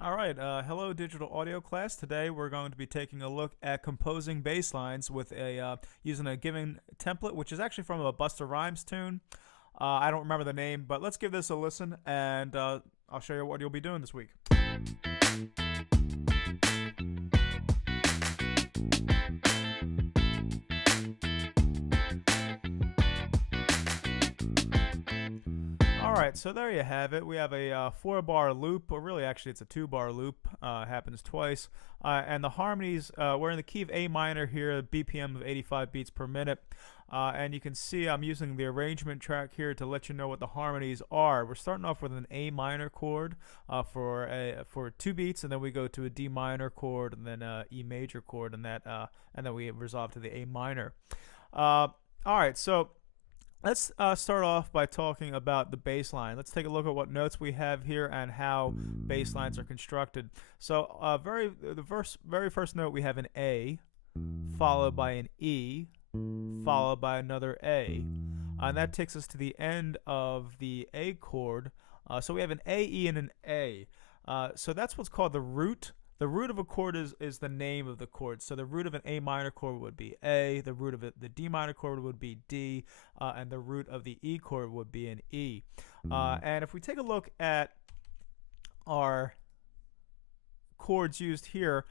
All right, hello digital audio class. Today we're going to be taking a look at composing bass lines with using a given template, which is actually from a Busta Rhymes tune. I don't remember the name, but let's give this a listen, and I'll show you what you'll be doing this week. Alright, so there you have it. We have a 4-bar loop, or really actually it's a 2-bar loop. Happens twice. And the harmonies, we're in the key of A minor here, BPM of 85 beats per minute. And you can see I'm using the arrangement track here to let you know what the harmonies are. We're starting off with an A minor chord for 2 beats, and then we go to a D minor chord, and then E major chord, and then we resolve to the A minor. Alright, so let's start off by talking about the bass line. Let's take a look at what notes we have here and how bass lines are constructed. So, very first note we have an A, followed by an E, followed by another A, and that takes us to the end of the A chord. So we have an A, E, and an A. So that's what's called the root. The root of a chord is the name of the chord. So the root of an A minor chord would be A, the root of the D minor chord would be D, and the root of the E chord would be an E. And if we take a look at our chords used here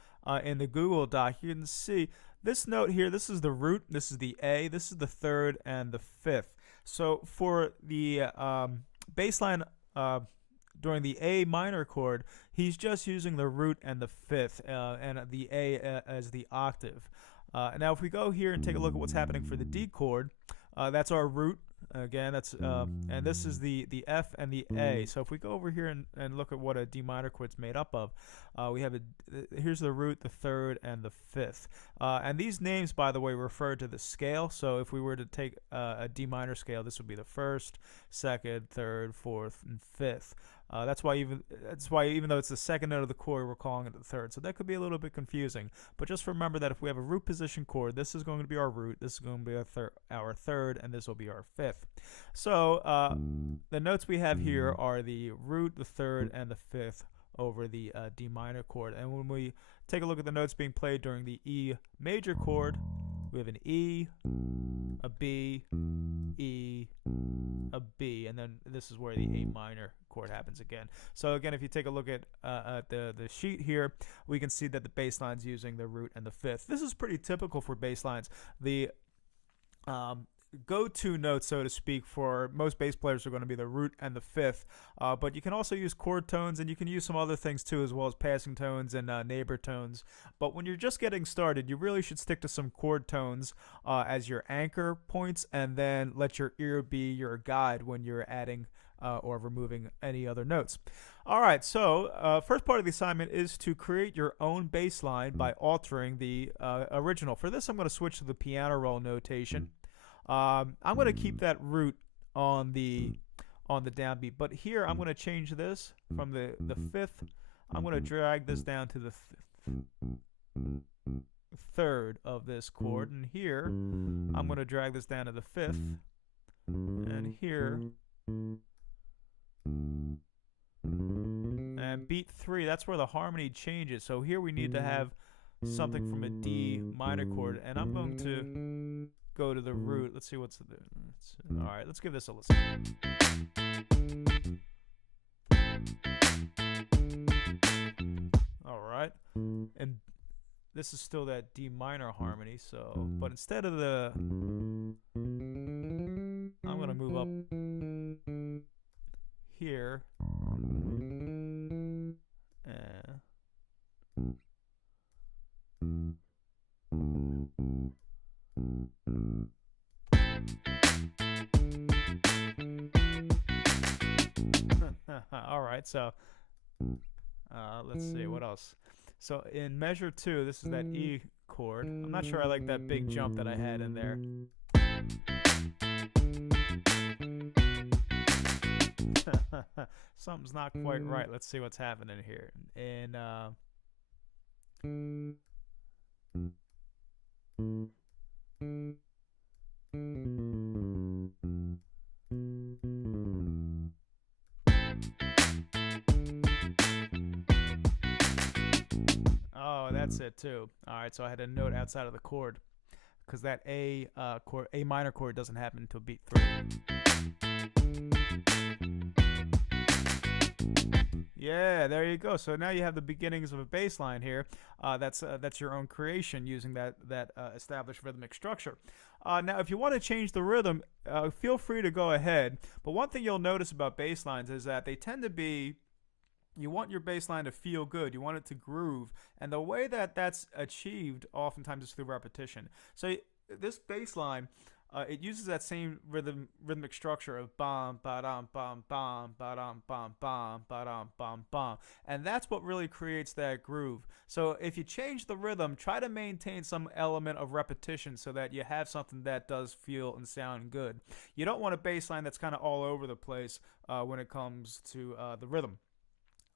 in the Google Doc, you can see this note here, this is the root, this is the A, this is the third, and the fifth. So for the bass line during the A minor chord, he's just using the root and the fifth, and the A as the octave. Now, if we go here and take a look at what's happening for the D chord, that's our root. Again, and this is the F and the A. So if we go over here and look at what a D minor chord's made up of, we have here's the root, the third, and the fifth. And these names, by the way, refer to the scale. So if we were to take a D minor scale, this would be the first, second, third, fourth, and fifth. That's why even though it's the second note of the chord, we're calling it the third. So that could be a little bit confusing. But just remember that if we have a root position chord, this is going to be our root, this is going to be our third, and this will be our fifth. So the notes we have here are the root, the third, and the fifth over the D minor chord. And when we take a look at the notes being played during the E major chord, we have an E, a B, E, a B, and then this is where the A minor chord happens again. So again, if you take a look at the sheet here, we can see that the bass line's using the root and the fifth. This is pretty typical for bass lines. The go-to notes, so to speak, for most bass players are going to be the root and the fifth, but you can also use chord tones, and you can use some other things too, as well as passing tones and neighbor tones. But when you're just getting started, you really should stick to some chord tones as your anchor points, and then let your ear be your guide when you're adding or removing any other notes. All right, so first part of the assignment is to create your own bass line by altering the original. For this, I'm going to switch to the piano roll notation. I'm going to keep that root on the downbeat, but here I'm going to change this from the fifth. I'm going to drag this down to the third of this chord, and here I'm going to drag this down to the fifth, and here, and beat 3, that's where the harmony changes. So here we need to have something from a D minor chord, and I'm going to go to the root. Let's see what's all right, let's give this a listen. All right, and this is still that D minor harmony. So, but instead of the, I'm gonna move up here. All right, so let's see what else. So in measure 2, this is that E chord. I'm not sure I like that big jump that I had in there. Something's not quite right. Let's see what's happening here. And that's it too. All right, so I had a note outside of the chord because that A chord, A minor chord, doesn't happen until beat 3. Yeah, there you go. So now you have the beginnings of a bass line here. That's your own creation using that established rhythmic structure. Now, if you want to change the rhythm, feel free to go ahead. But one thing you'll notice about bass lines is that they tend to be, you want your bass line to feel good. You want it to groove. And the way that that's achieved oftentimes is through repetition. So this bass line, it uses that same rhythmic structure of bam ba dum bam bam ba dum bam bam ba dum bam bam, and that's what really creates that groove. So if you change the rhythm, try to maintain some element of repetition so that you have something that does feel and sound good. You don't want a bass line that's kind of all over the place when it comes to the rhythm.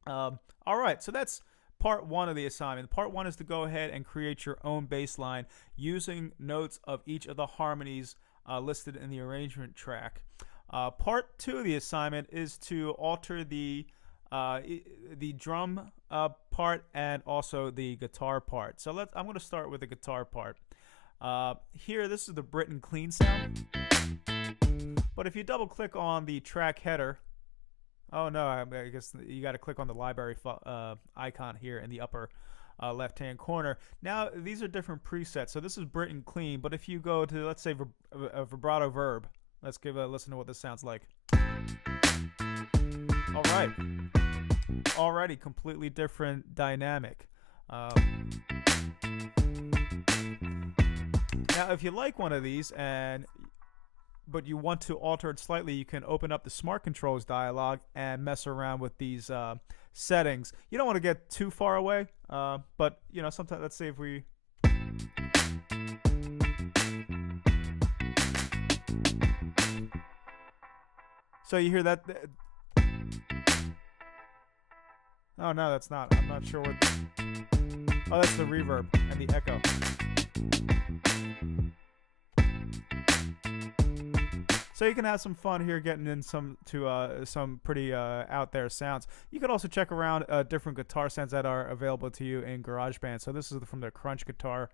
All right, so that's part 1 of the assignment. Part 1 is to go ahead and create your own bass line using notes of each of the harmonies listed in the arrangement track. Part 2 of the assignment is to alter the drum part and also the guitar part. So I'm going to start with the guitar part. Here, this is the Britten clean sound. But if you double click on the track header, oh no, I guess you got to click on the library icon here in the upper left-hand corner. Now, these are different presets. So this is Britten clean, but if you go to, let's say, a vibrato verb, let's give a listen to what this sounds like. All right. Already completely different dynamic. Now, if you like one of these but you want to alter it slightly, you can open up the Smart Controls dialog and mess around with these settings. You don't want to get too far away, but you know, sometimes, let's say if we so you hear that. Oh no, that's not. I'm not sure what. Oh, that's the reverb and the echo. So you can have some fun here getting in some pretty out there sounds. You can also check around different guitar sounds that are available to you in GarageBand. So this is from the Crunch Guitar.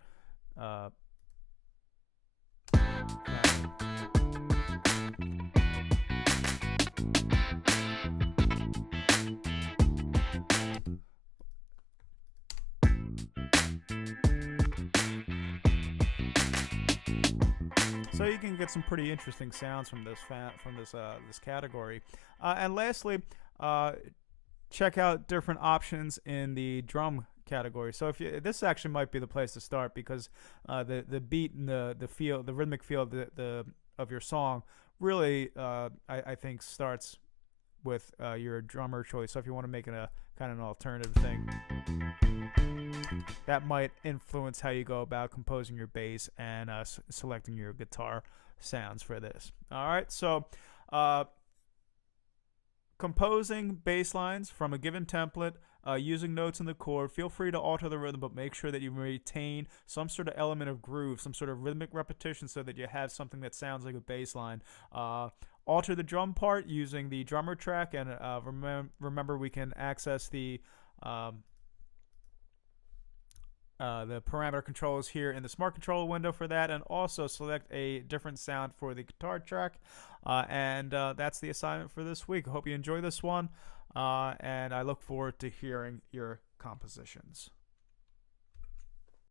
So you can get some pretty interesting sounds from this this category. And lastly, check out different options in the drum category. So if you, this actually might be the place to start because the beat and the feel, the rhythmic feel of your song really I think starts with your drummer choice. So if you want to make it a kind of an alternative thing, that might influence how you go about composing your bass and selecting your guitar sounds for this. All right, so composing bass lines from a given template, using notes in the chord. Feel free to alter the rhythm, but make sure that you retain some sort of element of groove, some sort of rhythmic repetition so that you have something that sounds like a bass line. Alter the drum part using the drummer track, and remember we can access the parameter controls here in the Smart Controller window for that, and also select a different sound for the guitar track. And that's the assignment for this week. I hope you enjoy this one, and I look forward to hearing your compositions.